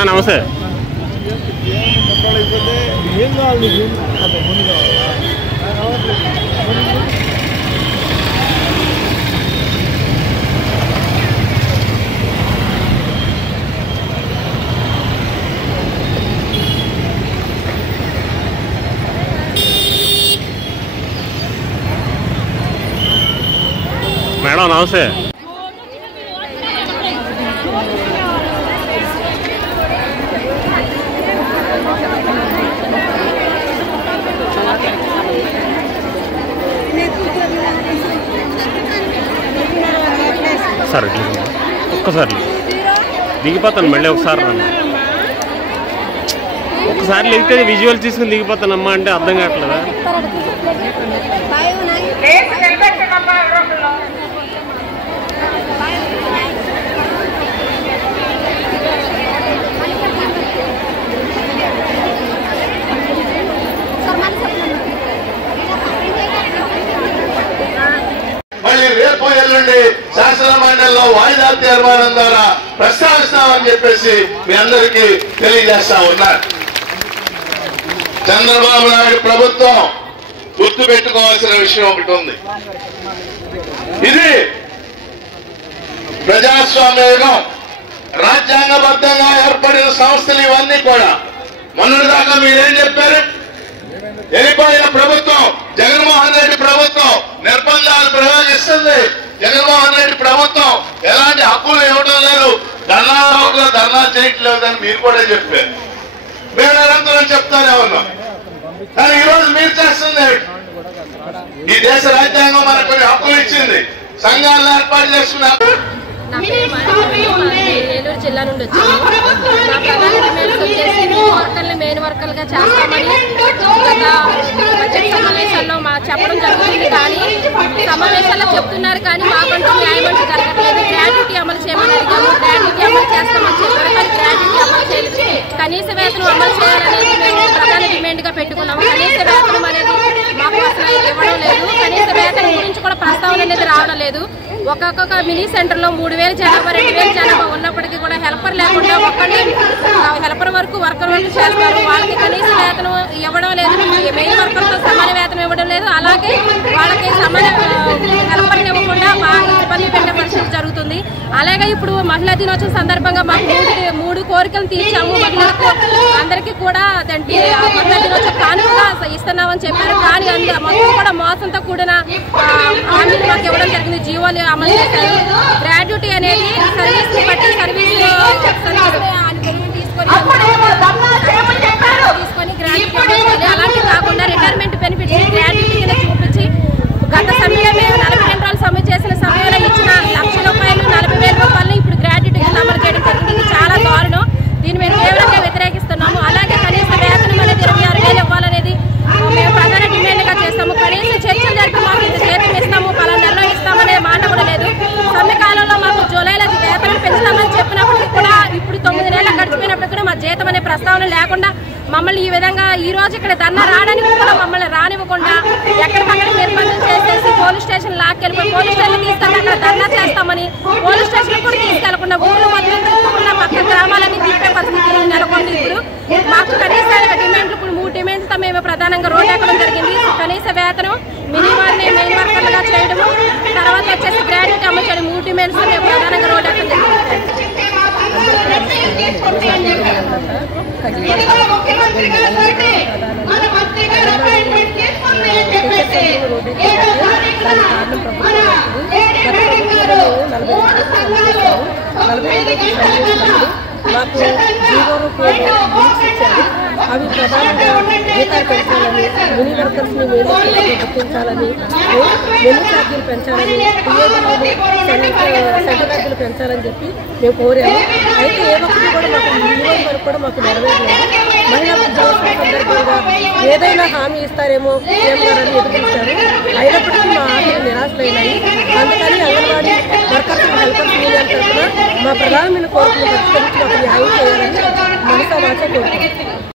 అన్నా నమస్తే. మేడం నమస్తే. సరే ఒక్కసారి దిగిపోతాను, మళ్ళీ ఒకసారి రండి. ఒకసారి లేకపోతే విజువల్ తీసుకుని దిగిపోతానమ్మా అంటే అర్థం కావట్లేదా? మళ్ళీ రేపు ఎల్లుండి శాసన మండలిలో వాయిదా తీర్మానం ద్వారా ప్రస్తావిస్తామని చెప్పేసి మీ అందరికీ తెలియజేస్తా ఉన్నారు. చంద్రబాబు నాయుడు ప్రభుత్వం గుర్తు పెట్టుకోవాల్సిన విషయం ఒకటి ఉంది. ఇది ప్రజాస్వామ్యం రాజ్యాంగబద్ధంగా ఏర్పడిన సంస్థలు ఇవన్నీ కూడా. మొన్నటిదాకా మీరేం చెప్పారు? వెళ్ళిపోయిన ప్రభుత్వం జగన్మోహన్ రెడ్డి ప్రభుత్వం నిర్బంధాలు ప్రయోగిస్తుంది. జగన్మోహన్ రెడ్డి ప్రభుత్వం ఎలాంటి హక్కులు ఇవ్వడం లేదు, ధర్నా చేయట్లేదని మీరు కూడా చెప్పారు. మేము నిరంతరం చెప్తానే ఉన్నాం. కానీ ఈరోజు మీరు చేస్తుంది, ఈ దేశ రాజ్యాంగం మనకు కొన్ని హక్కులు ఇచ్చింది, సంఘాలను ఏర్పాటు చేసుకున్నారు. ఏలూరు జిల్లా నుండి వచ్చాము. మా ప్రధాన డిమాండ్స్ వచ్చేసి వర్కర్లు మెయిన్ వర్కర్లుగా చేస్తామని గత బడ్జెట్ సమావేశాల్లో చెప్పడం జరుగుతుంది. కానీ సమావేశాల్లో చెప్తున్నారు కానీ మాకంటూ న్యాయం అంటూ జరగట్లేదు. గ్రాట్యుటీ అమలు చేయమని అడిగాము, గ్రాట్యుటీ అమలు చేస్తామని చెప్పారు కానీ గ్రాట్యుటీ అమలు చేయలేదు. కనీస వేతనం అమలు చేయాలనేది మేము ప్రధాన డిమాండ్గా పెట్టుకున్నాము. కనీస వేతనం అనేది మాకు అసలు ఇవ్వడం లేదు. కనీస వేతనం గురించి కూడా ప్రస్తావన అనేది రావడం లేదు. ఒక్కొక్క మినీ సెంటర్లో 3000 జనాభా 2000 జనాభా ఉన్నప్పటికీ కూడా హెల్పర్ లేకుండా ఒక్కళ్ళే హెల్పర్ వరకు వర్కర్ వరకు చేస్తారు. వాళ్ళకి కనీస వేతనం ఇవ్వడం లేదు, మెయిన్ వర్కర్తో సమాన వేతనం ఇవ్వడం లేదు. అలాగే వాళ్ళకి సమాన హెల్పర్ని ఇవ్వకుండా బాగా ఇబ్బంది పెట్టే పరిస్థితి జరుగుతుంది. అలాగే ఇప్పుడు మహిళా దినోత్సవం సందర్భంగా మాకు మూడు కోరికలు తీర్చాము. మహిళలకు అందరికీ కూడా మహిళా దినోత్సవం కానుకగా ఇస్తున్నామని చెప్పారు. కానీ మొత్తం కూడా మోసంతో కూడిన హామీలు మాకు ఇవ్వడం జరిగింది. జీవోలు అమలు చేశారు. గ్రాడ్యుటీ అనేది సర్వీస్ బట్టి సర్వీస్ తీసుకొని గ్రాడ్యుటీ అలాంటి కాకుండా రిటైర్మెంట్ బెనిఫిట్స్ గ్రాడ్యుటీ కింద చూపించి గత సమయంలో మేము 42 రోజులు సమ్మె చేసిన సమయంలో ఇచ్చిన ₹1,00,000 ₹40,000 ఇప్పుడు గ్రాడ్యుటీ కింద అమలు చేయడం జరిగింది. ఇది చాలా దారుణం. దీన్ని మేము తీవ్రంగా వ్యతిరేకిస్తున్నాము. అలాగే కనీస వేతనం అనేది 26,000 ఇవ్వాలనేది మేము ప్రధాన డిమాండ్గా చేస్తాము. కనీసం చర్చలు జరిపి మాకు ఇంత జీతం ఇస్తాము, పలానా నెలలో ఇస్తామనే మాట కూడా లేదు. సమ్మె కాలంలో మాకు జూలైలో వేతనం పెంచుతామని చెప్పినప్పటికీ కూడా ఇప్పుడు 9 నెలలు గడిచిపోయినప్పటికీ కూడా మా జీతం అనే ప్రస్తావన లేకుండా మమ్మల్ని ఈ విధంగా ఈ రోజు ఇక్కడ ధర్నా రావడానికి కూడా మమ్మల్ని రానివ్వకుండా ఎక్కడికక్కడ నిర్బంధం చేసేసి పోలీస్ స్టేషన్ లాక్కెళ్ళిపోయి పోలీస్ స్టేషన్ తీసుకెళ్ళి అక్కడ ధర్నా చేస్తామని పోలీస్ స్టేషన్ కూడా తీసుకెళ్లకుండా ఊళ్ళు మొత్తం తిప్పకుండా పక్క గ్రామాలన్నీ తిప్పే పరిస్థితి నెలకొంది. ఇప్పుడు మాకు కనీస డిమాండ్లు ఇప్పుడు 3 డిమాండ్స్తో మేము ప్రధానంగా రోడ్ ఎక్కడం జరిగింది. కనీస వేతనం, మినిమాన్ని మెయిన్ వర్కర్లుగా చేయడము, తర్వాత వచ్చేసి గ్రాడ్యుటీ అమలు చేయడం 3 డిమాండ్స్తో మేము ప్రధానంగా రోడ్ ఎక్కడం జరిగింది. మాకు జీవో రూపంలో బిల్స్ ఇచ్చారు. అవి ప్రధానంగా జీతాలు పెంచాలని, మినీ వర్కర్స్ని మేనేజ్మెంట్గా గుర్తించాలని, మెను ఛార్జీలు పెంచాలని, సెంటర్ ఛార్జీలు పెంచాలని చెప్పి మేము కోరాము. అయితే ఏ ఒక్కటి కూడా మాకు ఈరోజు వరకు కూడా మాకు నెరవేరలేదు. మహిళా దినోత్సవం సందర్భంగా ఏదైనా హామీ ఇస్తారేమో సీఎం గారు అని ఎదురుస్తారు. అయినప్పటికీ మా హామీలు నిరాశలైనాయి. అందుకని అంగన్వాడీ వర్కర్స్ హెల్పర్స్ యూనియన్ తరఫున మా ప్రధానమైన కోరికలు పరిష్కరించి మాకు న్యాయం చేయాలని మనసా వాచ కోరుకుంటున్నాం.